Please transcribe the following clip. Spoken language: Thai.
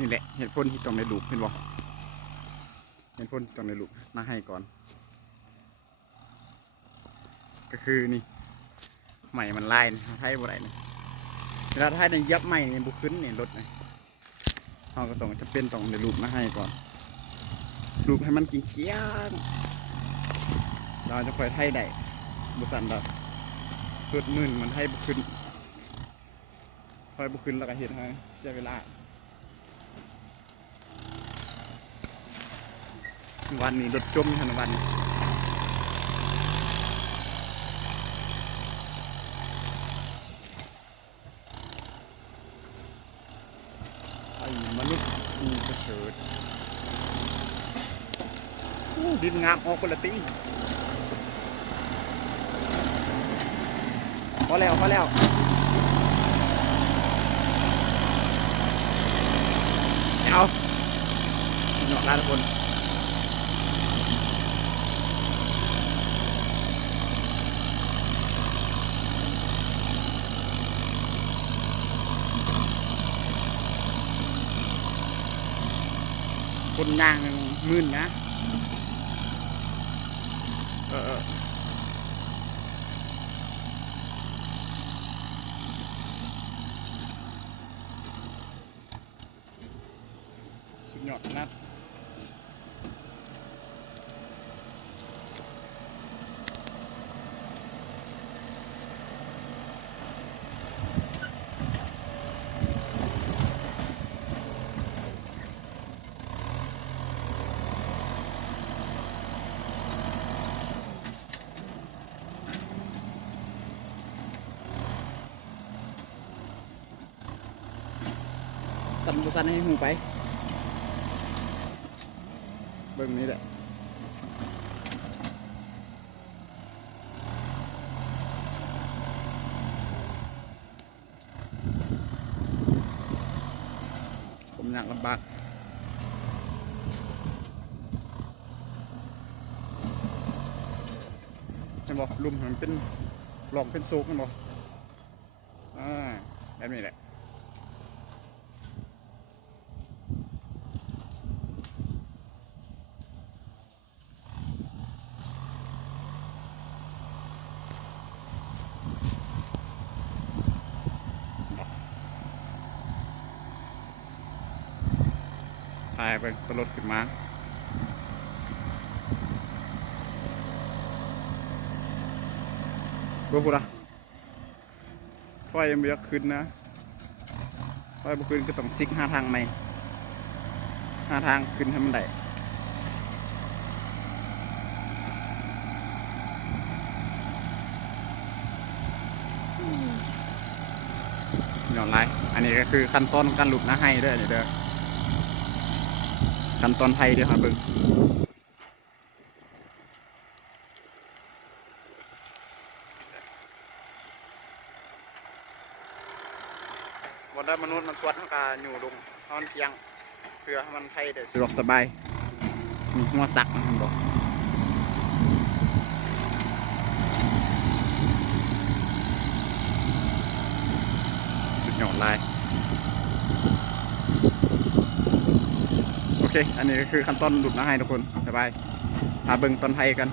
นี่แหละเหตุผลที่ต้องในลูกเห็นบ่เหตุผลที่ต้องในลูกมาให้ก่อนก็คือนี่ใหม่มันลายไทยบ่ได้นี่เวลาไทยเนี่ยยับใหม่เนี่ยบุขึ้นเนี่ยรถเนี่ยเราก็ต้องจะเป็นต้องในลูกมาให้ก่อนลูกให้มันกินเกี้ยงเราจะคอยไทยได้บุสันแบบเกิดมื่นมันไทยบุขึ้นคอยบุขึ้นแล้วก็เห็นให้เสียเวลาวันนี้รถจมทันวันไอ้มนุษย์กูประเสริฐดินงามออกคนละตีพอแล้วพอแล้วเอาหนอกลาทุกคนคนย่างมื่นนะสุดยอดนัดสั่นบุสั่นให้หูไปเบิ่งนี้แหละผมอยากลำบากใช่บ่ลุมมันเป็นหลอกเป็นโซกใช่บ่แบบนี้แหละพายไปตลดขึ้นมาบ่พูดอะไฟยังไม่อยากขึ้นนะไฟบ่ขึ้นก็ต้องซิก5 ทางใหม่5 ทางขึ้นให้มันได้หย่อนลายอันนี้ก็คือขั้นตอนการหลุดนะให้ด้วยนี่เด้อขั้นตอนไทยเด้อครับเบิ่งวันได้มนุษย์มันสวดทั้งกาอยู่ลงนอนเพียงเพื่อให้มันไทยเด้อสะดวกสบายมีหัวสักนะครับบอกสุดยอดลายโอเคอันนี้ก็คือขั้นตอนหลุดนะให้ทุกคนสบายหาเบิ่งตอนไทยกัน